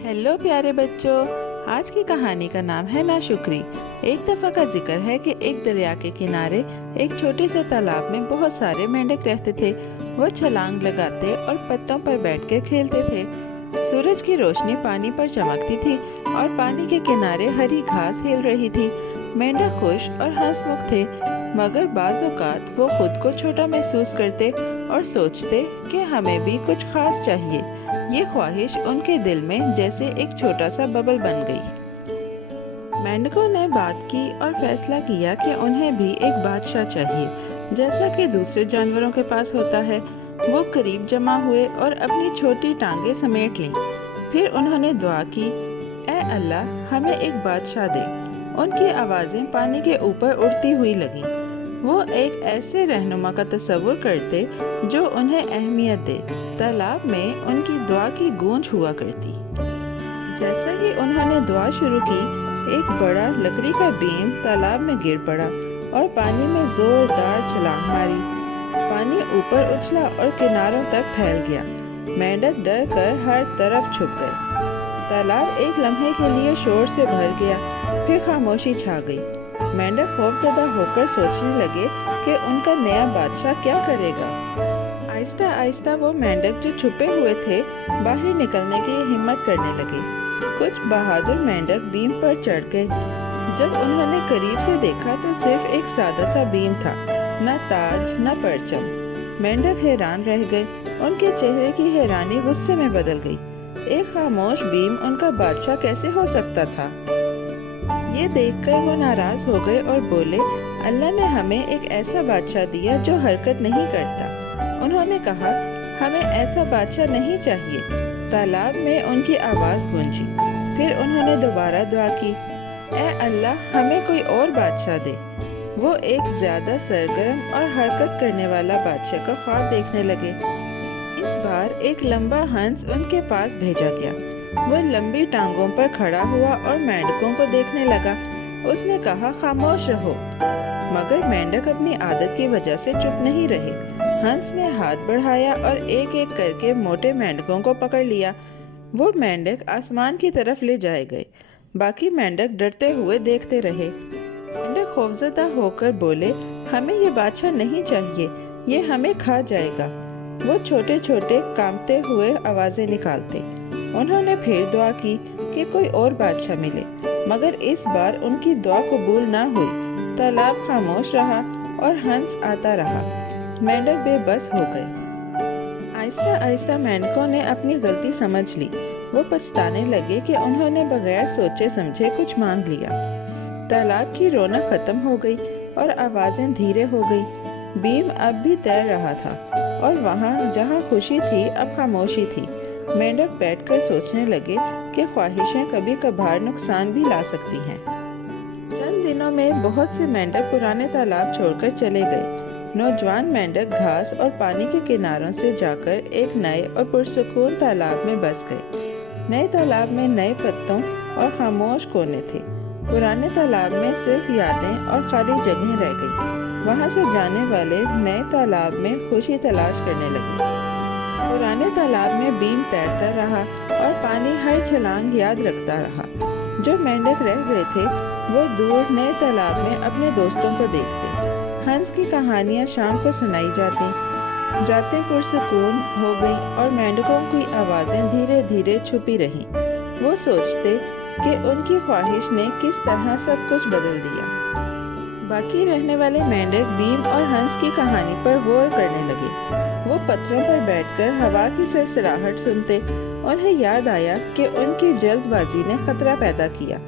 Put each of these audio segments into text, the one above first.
Hello प्यारे बच्चों। आज की कहानी का नाम है नाशुक्री। एक दफ़ा का जिक्र है कि एक दरिया के किनारे एक छोटे से तालाब में बहुत सारे मेंढक रहते थे। वो छलांग लगाते और पत्तों पर बैठकर खेलते थे। सूरज की रोशनी पानी पर चमकती थी और पानी के किनारे हरी घास हिल रही थी। मेंढक खुश और हंसमुख थे, मगर बाज़ औक़ात वो खुद को छोटा महसूस करते और सोचते कि हमें भी कुछ खास चाहिए। ये ख्वाहिश उनके दिल में जैसे एक छोटा सा बबल बन गई। मेंढकों ने बात की और फैसला किया कि उन्हें भी एक बादशाह चाहिए, जैसा कि दूसरे जानवरों के पास होता है। वो करीब जमा हुए और अपनी छोटी टांगें समेट लीं। फिर उन्होंने दुआ की, ऐ अल्लाह, हमें एक बादशाह दे। उनकी आवाज़ें पानी के ऊपर उड़ती हुई लगीं। वो एक ऐसे रहनुमा का तस्वुर करते जो उन्हें अहमियत दे। तालाब में उनकी दुआ की गूंज हुआ करती। जैसा ही उन्होंने दुआ शुरू की, एक बड़ा लकड़ी का बीम तालाब में गिर पड़ा और पानी में जोरदार छलांग मारी। पानी ऊपर उछला और किनारों तक फैल गया। मेंढक डर कर हर तरफ छुप गए। तालाब एक लम्हे के लिए शोर से भर गया, फिर खामोशी छा गई। मेंढक खौफजदा होकर सोचने लगे कि उनका नया बादशाह क्या करेगा। आहिस्ता आहिस्ता वो मेंढक जो छुपे हुए थे बाहर निकलने की हिम्मत करने लगे। कुछ बहादुर मेंढक बीम पर चढ़ गए। जब उन्होंने करीब से देखा तो सिर्फ एक सादा सा बीम था, न ताज न परचम। मेंढक हैरान रह गए। उनके चेहरे की हैरानी गुस्से में बदल गई। एक खामोश बीम उनका बादशाह कैसे हो सकता था? ये देखकर वो नाराज हो गए और बोले, अल्लाह ने हमें एक ऐसा बादशाह दिया जो हरकत नहीं करता। उन्होंने कहा, हमें ऐसा बादशाह नहीं चाहिए। तालाब में उनकी आवाज़ गूंजी। फिर उन्होंने दोबारा दुआ की, ऐ अल्लाह, हमें कोई और बादशाह दे। वो एक ज़्यादा सरगर्म और हरकत करने वाला बादशाह का ख्वाब देखने लगे। इस बार एक लंबा हंस उनके पास भेजा गया। वो लंबी टांगों पर खड़ा हुआ और मेंढकों को देखने लगा। उसने कहा, खामोश रहो। मगर मेंढक अपनी आदत की वजह से चुप नहीं रहे। हंस ने हाथ बढ़ाया और एक एक करके मोटे मेंढकों को पकड़ लिया। वो मेंढक आसमान की तरफ ले जाए गए। बाकी मेंढक डरते हुए देखते रहे। मेंढक खौफजदा होकर बोले, हमें ये बादशाह नहीं चाहिए, ये हमें खा जाएगा। वो छोटे छोटे कांपते हुए आवाज़ें निकालते। उन्होंने फिर दुआ की कि कोई और बादशाह मिले, मगर इस बार उनकी दुआ कबूल ना हुई। तालाब खामोश रहा और हंस आता रहा। मेंढक बेबस हो गए। आहिस्ता आहिस्ता मेंढकों ने अपनी गलती समझ ली। वो पछताने लगे कि उन्होंने बगैर सोचे समझे कुछ मांग लिया। तालाब की रौनक खत्म हो गई और आवाज़ें धीरे हो गई। बीम अब भी तैर रहा था और वहाँ जहाँ खुशी थी अब खामोशी थी। मेंढक बैठकर सोचने लगे कि ख्वाहिशें कभी कभार नुकसान भी ला सकती हैं। चंद दिनों में बहुत से मेंढक पुराने तालाब छोड़कर चले गए। नौजवान मेंढक घास और पानी के किनारों से जाकर एक नए और पुरसुकून तालाब में बस गए। नए तालाब में नए पत्तों और खामोश कोने थे। पुराने तालाब में सिर्फ यादें और खाली जगहें रह गई। वहाँ से जाने वाले नए तालाब में खुशी तलाश करने लगे। पुराने तालाब में बीम तैरता रहा और पानी हर छलांग याद रखता रहा। जो मेंढक रह गए थे वो दूर नए तालाब में अपने दोस्तों को देखते। हंस की कहानियाँ शाम को सुनाई जाती। रातें पुरसुकून हो गई और मेंढकों की आवाज़ें धीरे धीरे छुपी रहीं। वो सोचते कि उनकी ख्वाहिश ने किस तरह सब कुछ बदल दिया। बाकी रहने वाले मेंढक बीम और हंस की कहानी पर गौर करने लगे। वो पत्थरों पर बैठकर हवा की सरसराहट सुनते। उन्हें याद आया कि उनकी जल्दबाजी ने खतरा पैदा किया।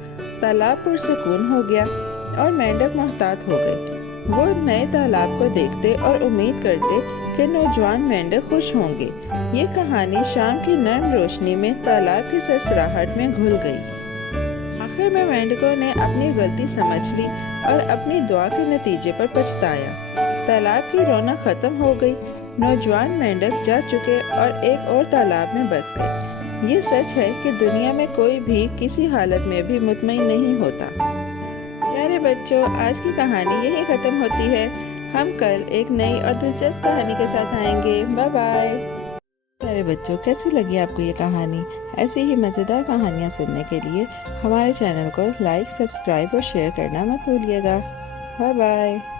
तालाब पुरसुकून हो गया और मेंढक मोहतात हो गए। वो नए तालाब को देखते और उम्मीद करते कि नौजवान मेंढक खुश होंगे। ये कहानी शाम की नर्म रोशनी में तालाब की सरसराहट में घुल गई। आखिर में मेंढकों ने अपनी गलती समझ ली और अपनी दुआ के नतीजे पर पछताया। तालाब की रौनक खत्म हो गई। नौजवान मेंढक जा चुके और एक और तालाब में बस गए। ये सच है कि दुनिया में कोई भी किसी हालत में भी मुतमईन नहीं होता। प्यारे बच्चों, आज की कहानी यहीं ख़त्म होती है। हम कल एक नई और दिलचस्प कहानी के साथ आएंगे। Bye bye. پیارے بچوں، کیسی لگی آپ کو یہ کہانی؟ ایسی ہی مزیدار کہانیاں سننے کے لیے ہمارے چینل کو لائک، سبسکرائب اور شیئر کرنا مت بھولیے گا۔ Bye bye.